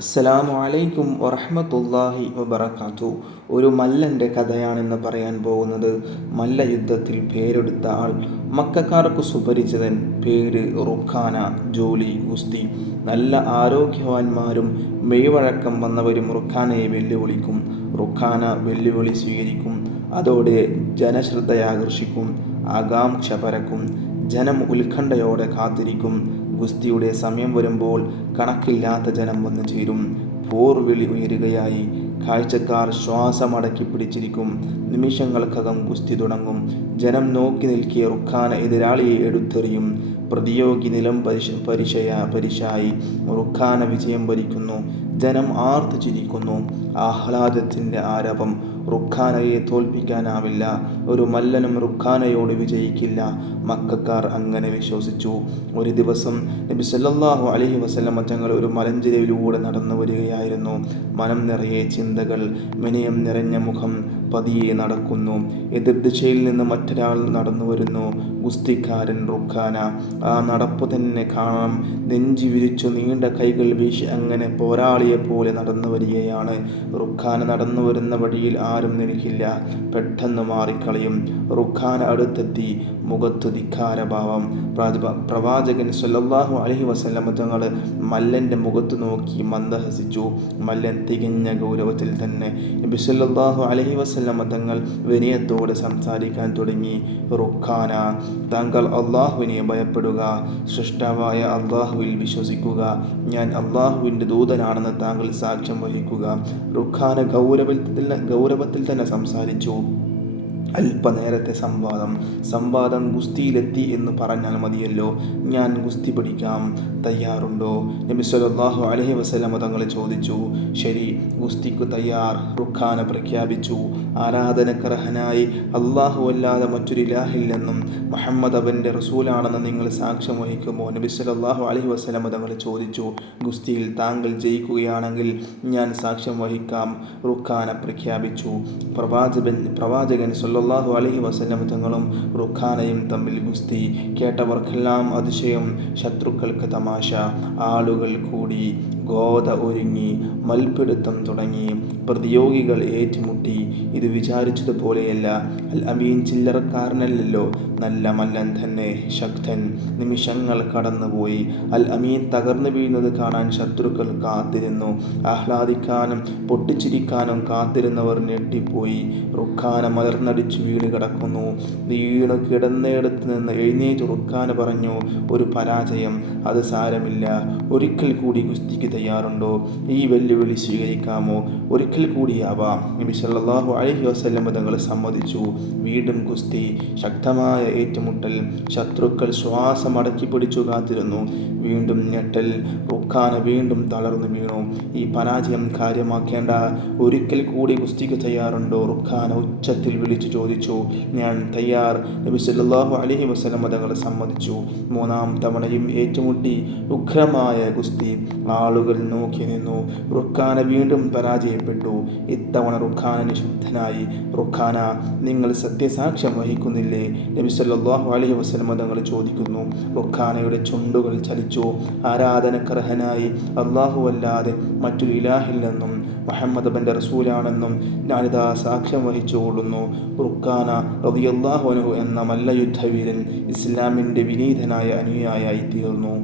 അസ്സലാമു അലൈക്കും വറഹ്മത്തുള്ളാഹി വബറകാതുഹു. ഒരു മല്ലൻ്റെ കഥയാണെന്ന് പറയാൻ പോകുന്നത്. മല്ലയുദ്ധത്തിൽ പേരെടുത്ത ആൾ, മക്കക്കാർക്ക് സുപരിചിതൻ. പേര് റുഖാന. ജോലി ഗുസ്തി. നല്ല ആരോഗ്യവാന്മാരും മെയ്വഴക്കം വന്നവരും റുഖാനയെ വെല്ലുവിളിക്കും. റുഖാന വെല്ലുവിളി സ്വീകരിക്കും. അതോടെ ജനശ്രദ്ധയാകർഷിക്കും. ആകാംക്ഷ പരക്കും. ജനം ഉത്കണ്ഠയോടെ കാത്തിരിക്കും. ഗുസ്തിയുടെ സമയം വരുമ്പോൾ കണക്കില്ലാത്ത ജനം വന്നു ചേരും. പോർവിളി ഉയരുകയായി. കാഴ്ചക്കാർ ശ്വാസമടക്കി പിടിച്ചിരിക്കും. നിമിഷങ്ങൾക്കകം ഗുസ്തി തുടങ്ങും. ജനം നോക്കി നിൽക്കിയ റുഖാന എതിരാളിയെ എടുത്തെറിയും. പ്രതിയോഗി നിലം പരിശായി. റുഖാന വിജയം വരിക്കുന്നു. ജനം ആർത്തു ചിരിക്കുന്നു. ആഹ്ലാദത്തിൻ്റെ ആരവം. റുഖാനയെ തോൽപ്പിക്കാനാവില്ല. ഒരു മല്ലനും റുഖാനയോട് വിജയിക്കില്ല. മക്കക്കാർ അങ്ങനെ വിശ്വസിച്ചു. ഒരു ദിവസം നബി സല്ലല്ലാഹു അലൈഹി വസല്ലമ തങ്ങൾ ഒരു മലഞ്ചെരിവിലൂടെ നടന്നു വരികയായിരുന്നു. മനം നിറയെ ചിന്തകൾ, വിനയം നിറഞ്ഞ മുഖം. പതിയെ നടക്കുന്നു. എതിർദിശയിൽ നിന്ന് മറ്റൊരാൾ നടന്നു വരുന്നു. ഗുസ്തിക്കാരൻ റുഖാന. ആ നടപ്പു തന്നെ കാണാം. നെഞ്ചി വിരിച്ചു നീണ്ട കൈകൾ വീശി അങ്ങനെ പോരാളിയെ പോലെ നടന്നു വരികയാണ്. റുഖാന നടന്നു വരുന്ന വഴിയിൽ ആരും നിൽക്കില്ല. പെട്ടെന്ന് മാറിക്കളയും. റുഖാന അടുത്തെത്തി. മുഖത്തു ധിക്കാരഭാവം. പ്രവാചകൻ സല്ലല്ലാഹു അലൈഹി വസല്ലമ തങ്ങൾ മല്ലൻ്റെ മുഖത്ത് നോക്കി മന്ദഹസിച്ചു. മല്ലൻ തികഞ്ഞ ഗൗരവത്തിൽ തന്നെ. നബി സല്ലല്ലാഹു അലൈഹി വസല്ലമ തങ്ങൾ വിനയത്തോടെ സംസാരിക്കാൻ തുടങ്ങി. റുഖാന, താങ്കൾ അള്ളാഹുവിനെ ഭയപ്പെടുക. സൃഷ്ടാവായ അള്ളാഹുവിൽ വിശ്വസിക്കുക. ഞാൻ അള്ളാഹുവിൻ്റെ ദൂതനാണെന്ന് താങ്കൾ സാക്ഷ്യം വഹിക്കുക. റുഖാന ഗൗരവത്തിൽ തന്നെ സംസാരിച്ചു. അല്പനേരത്തെ സംവാദം ഗുസ്തിയിലെത്തി എന്ന് പറഞ്ഞാൽ മതിയല്ലോ. ഞാൻ ഗുസ്തി പഠിക്കാം. തയ്യാറുണ്ടോ? നബി സല്ലല്ലാഹു അലൈഹി വസല്ലമ തങ്ങൾ ചോദിച്ചു. ശരി, ഗുസ്തിക്ക് തയ്യാർ. റുഖാന പ്രഖ്യാപിച്ചു. ആരാധനക്കർഹനായി അല്ലാഹു അല്ലാതെ മറ്റൊരു ഇലാഹില്ലെന്നും മുഹമ്മദ് അവൻ്റെ റസൂലാണെന്ന് നിങ്ങൾ സാക്ഷ്യം വഹിക്കുമോ? നബി സല്ലല്ലാഹു അലൈഹി വസല്ലമ തങ്ങൾ ചോദിച്ചു. ഗുസ്തിയിൽ താങ്കൾ ജയിക്കുകയാണെങ്കിൽ ഞാൻ സാക്ഷ്യം വഹിക്കാം. റുഖാന പ്രഖ്യാപിച്ചു. പ്രവാചകൻ സല്ലല്ലാഹു അലൈഹി വസല്ലം തങ്ങളും റുഖാനയും തമ്മിൽ ഗുസ്തി. കേട്ടവർക്കെല്ലാം അതിശയം, ശത്രുക്കൾക്ക് തമാശ. ആളുകൾ കൂടി. ഗോത ഒരുങ്ങി. മൽപിടുത്തം തുടങ്ങി. പ്രതിയോഗികൾ ഏറ്റുമുട്ടി. ഇത് വിചാരിച്ചതുപോലെയല്ല. അൽ അമീൻ ചില്ലറക്കാരനല്ലല്ലോ. നല്ല മല്ലൻ തന്നെ. ശക്തൻ. നിമിഷങ്ങൾ കടന്നുപോയി. അൽ അമീൻ തകർന്നു വീഴുന്നത് കാണാൻ ശത്രുക്കൾ കാത്തിരുന്നു. ആഹ്ലാദിക്കാനും പൊട്ടിച്ചിരിക്കാനും കാത്തിരുന്നവർ ഞെട്ടിപ്പോയി. റുഖാന മലർന്നടിച്ചു വീണ് കിടക്കുന്നു. വീണ് കിടന്നിടത്ത് നിന്ന് എഴുന്നേറ്റ് റുഖാന പറഞ്ഞു, ഒരു പരാജയം, അത് സാരമില്ല. ഒരിക്കൽ കൂടി ഗുസ്തിക്ക് തയ്യാറുണ്ടോ? ഈ വെല്ലുവിളി സ്വീകരിക്കാമോ? ഒരിക്കൽ കൂടിയാവാം. നബി സല്ലല്ലാഹു അലൈഹി വസല്ലം തങ്ങൾ സമ്മതിച്ചു. വീണ്ടും ഗുസ്തി. ശക്തമായ ഏറ്റുമുട്ടൽ. ശത്രുക്കൾ ശ്വാസം അടക്കി പിടിച്ചു കാത്തിരുന്നു. വീണ്ടും ഞെട്ടൽ. റുഖാന വീണ്ടും തളർന്നു വീണു. ഈ പരാജയം കാര്യമാക്കേണ്ട. ഒരിക്കൽ കൂടി ഗുസ്തിക്ക് തയ്യാറുണ്ടോ? റുഖാന ഉച്ചത്തിൽ വിളിച്ചു ചോദിച്ചു. ഞാൻ തയ്യാർ. നബി സല്ലല്ലാഹു അലൈഹി വസല്ലം തങ്ങൾ സമ്മതിച്ചു. മൂന്നാം തവണയും ഏറ്റുമുട്ടി. ഉഗ്രമായ ഗുസ്തി. ആളുകൾ നോക്കി നിന്നു. റുഖാന വീണ്ടും പരാജയപ്പെട്ടു. ഇത്തവണ റുഖാന നിശബ്ദനായി. റുഖാന, നിങ്ങൾ സത്യസാക്ഷ്യം വഹിക്കുന്നില്ലേ? നബി സല്ലല്ലാഹു അലൈഹി വസല്ലം തങ്ങൾ ചോദിക്കുന്നു. റുഖാനയുടെ ചുണ്ടുകൾ ചലിച്ചു. ആരാധനക്കർഹനായി അല്ലാഹു അല്ലാതെ മറ്റൊരു ഇലാഹില്ലെന്നും മുഹമ്മദ് അവൻ്റെ റസൂലാണെന്നും ഞാനിതാ സാക്ഷ്യം വഹിച്ചുകൊള്ളുന്നു. റുഖാന റളിയല്ലാഹു അൻഹു എന്ന മല്ലയുദ്ധവീരൻ ഇസ്ലാമിൻ്റെ വിനീതനായ അനുയായി തീർന്നു.